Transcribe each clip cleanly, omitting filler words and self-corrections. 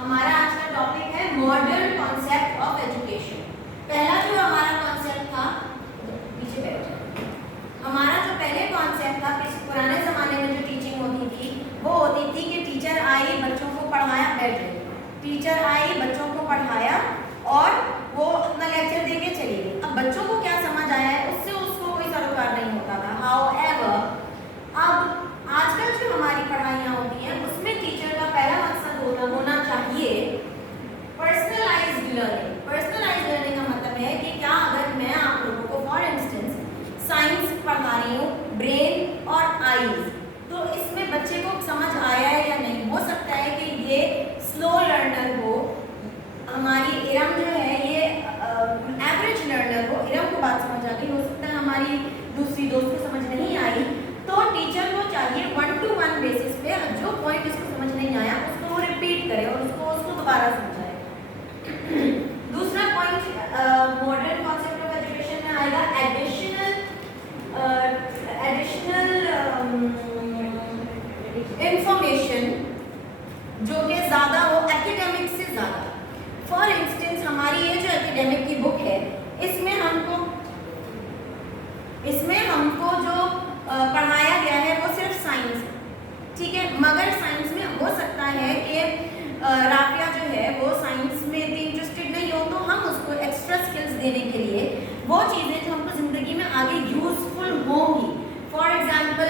हमारा आज का टॉपिक है मॉडर्न कॉन्सेप्ट ऑफ एजुकेशन। पहला जो हमारा कॉन्सेप्ट था, पीछे बैठो, हमारा जो पहले कॉन्सेप्ट था, पुराने ज़माने में जो टीचिंग होती थी वो होती थी कि टीचर आई, बच्चों को पढ़ाया, बैठ गई। टीचर आई, बच्चों को पढ़ाया और वो अपना लेक्चर दे के चली गई। अब बच्चों को क्या समझ आया है उससे उसको कोई सरोकार नहीं होता था। हाउएवर अब आजकल जो हमारी पढ़ाइयाँ होती हैं उसमें टीचर का पहला मकसद होना चाहिए पर्सनलाइज्ड लर्निंग। पर्सनलाइज्ड लर्निंग का मतलब है कि क्या अगर मैं आप लोगों को फॉर इंस्टेंस साइंस पढ़ा रही हूँ, ब्रेन और आईज, तो इसमें बच्चे को समझ आया है या नहीं। हो सकता है कि ये स्लो लर्नर हो, हमारी इरम जो है ये एवरेज लर्नर हो, इरम को बात समझ आ गई, हो सकता है हमारी दूसरी दोस्त को समझ नहीं आई। तो टीचर को चाहिए 1-to-1 बेसिस पे जो पॉइंट उसको समझ नहीं आया उसको वो रिपीट करे और उसको दोबारा समझाए। दूसरा point modern concept of education में आएगा एडिशनल इंफॉर्मेशन जो कि ज़्यादा हो एकेडमिक से ज़्यादा। फॉर इंस्टेंस हमारी ये जो एकेडमिक की बुक है इसमें हमको जो पढ़ाया गया है वो सिर्फ साइंस है, ठीक है। मगर साइंस में हो सकता है कि राफिया जो है वो साइंस में इतनी इंटरेस्टेड नहीं हो, तो हम उसको एक्स्ट्रा स्किल्स देने के लिए वो चीज़ें जो हमको ज़िंदगी में आगे यूजफुल होंगी, फॉर एग्जांपल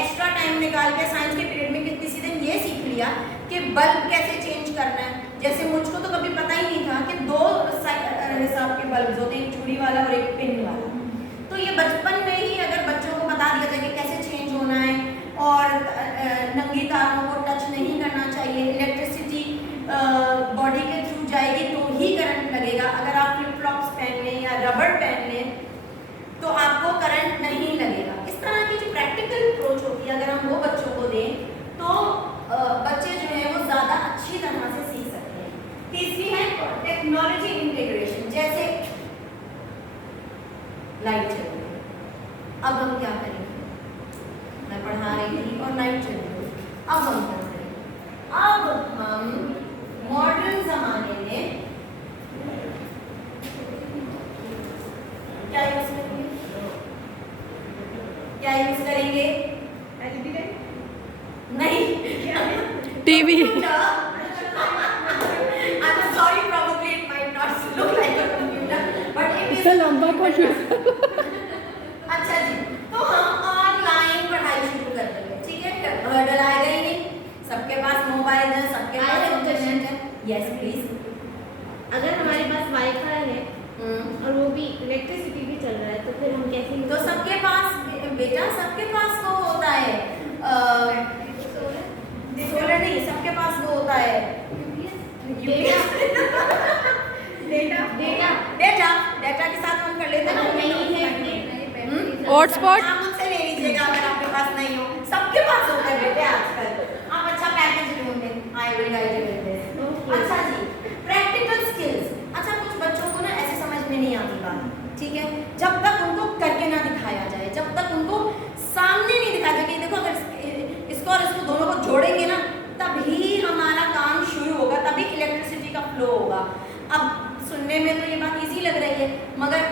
एक्स्ट्रा टाइम निकाल के साइंस के पीरियड में किसी दिन ये सीख लिया कि बल्ब कैसे चेंज करना है। जैसे मुझको तो कभी पता ही नहीं था कि 2 हिसाब के बल्ब होते हैं, एक चूड़ी वाला और एक पिन वाला। तो ये बचपन में ही अगर बच्चों को बता दिया जाए कि कैसे चेंज होना है और नंगी तारों को टच नहीं करना चाहिए, इलेक्ट्रिसिटी बॉडी के थ्रू जाएगी तो ही करंट लगेगा। अगर आप फ्लिप फ्लॉप्स पहन लें या रबड़ पहन लें तो आपको करंट नहीं लगेगा। इस तरह की जो प्रैक्टिकल अप्रोच होती है अगर हम वो बच्चों को दें तो बच्चे जो है वो ज़्यादा अच्छी तरह से सीख सकते हैं। तीसरी है टेक्नोलॉजी इंटीग्रेशन। जैसे लाइट चल रही है, अब हम क्या करेंगे, मैं पढ़ा रही थी और लाइट चल रही है, अब हम क्या करेंगे, अब हम मॉडर्न जमाने में क्या यूज करेंगे, एलईडी नहीं, TV. Sorry, probably it might not look like a computer, but it is लंबा कंप्यूटर। अच्छा जी, तो हम ऑनलाइन पढ़ाई शुरू कर देंगे, ठीक है। हर्डल आएगा ही नहीं, सबके पास मोबाइल है, सबके पास इंटरनेट है। Yes please. अगर हमारे पास वाईफाई है और वो भी इलेक्ट्रिसिटी भी चल रहा है तो फिर हम कैसे, तो सबके पास बेटा, सबके पास वो होता है सोलर नहीं, सबके पास वो होता है डेटा के साथ हम कर लेते हैं ना। हॉटस्पॉट आप मुझसे ले लीजिएगा अगर आपके पास नहीं हो, सबके पास होता है बेटे आजकल। आप अच्छा पैकेज ढूंढें, I will guide you with this. अच्छा जी, प्रैक्टिकल स्किल्स। अच्छा, कुछ बच्चों को ना ऐसे समझ में नहीं आती बात, ठीक है, जब तक उनको करके ना दिखाया जाए, जब तक उनको सामने नहीं दिखाया जाए कि देखो अगर इसको और इसको दोनों को जोड़ेंगे ना तभी हमारा काम शुरू होगा, तभी इलेक्ट्रिसिटी का फ्लो होगा। अब सुनने में तो ये बात इजी लग रही है मगर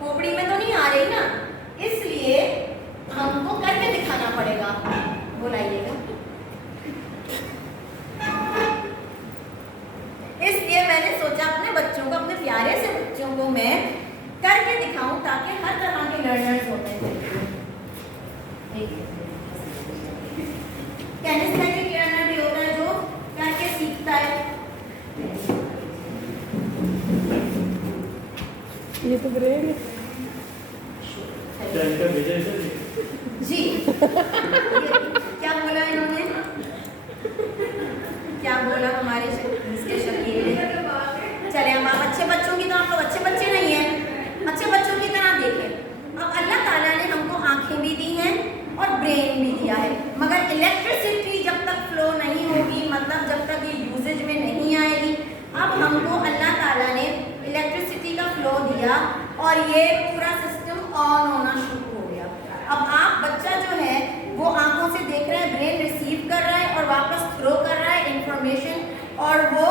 खोपड़ी में तो नहीं आ रही ना, इसलिए हमको करके दिखाना पड़ेगा। बुलाइएगा। इसलिए मैंने सोचा अपने बच्चों को, अपने प्यारे से बच्चों को मैं करके दिखाऊं ताकि हर तरह के लर्नर्स होते हैं। कैनेस्थेटिक लर्नर भी होता है जो करके सीखता है। ये तो ब्रेन जी क्या बोला इन्होंने, क्या बोला हमारे इसके शकील ने। चले हम आप अच्छे बच्चों की, तो आप लोग अच्छे बच्चे नहीं हैं, अच्छे बच्चों की तरह देखें। अब अल्लाह ताला ने हमको आंखें भी दी हैं और ब्रेन भी दिया है, मगर इलेक्ट्रिसिटी जब तक फ्लो नहीं होगी, मतलब जब तक ये यूजेज में नहीं आएगी। अब हमको अल्लाह ताला ने इलेक्ट्रिसिटी का फ्लो दिया और ये पूरा सिस्टम ऑन होना शुरू हो गया। अब आप बच्चा जो है वो आंखों और वो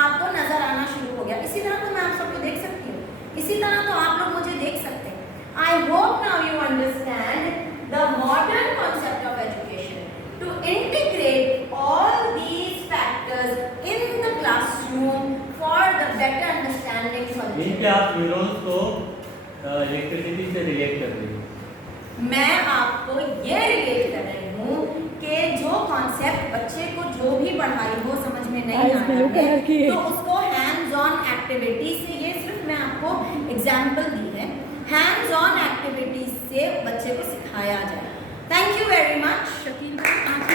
आपको नजर आना शुरू हो गया। इसी तरह तो मैं आप सबको देख सकती हूँ, इसी तरह तो आप लोग मुझे देख सकते हैं। I hope now you understand the modern concept of education to integrate all these factors in the classroom for the better understanding for the इनके आप न्यूरॉन्स को इलेक्ट्रिसिटी से रिलेट कर रही हो। मैं आपको ये रिलेट कर रही हूँ कि जो कॉन्सेप्ट बच्चे को जो भी पढ़ाई हो समझ में नहीं आ रहा है तो उसको हैंड्स ऑन एक्टिविटी से, ये सिर्फ मैं आपको एग्जाम्पल दी है, हैंड्स ऑन एक्टिविटीज से बच्चे को सिखाया जाए। Thank you very much Shakeel भाई।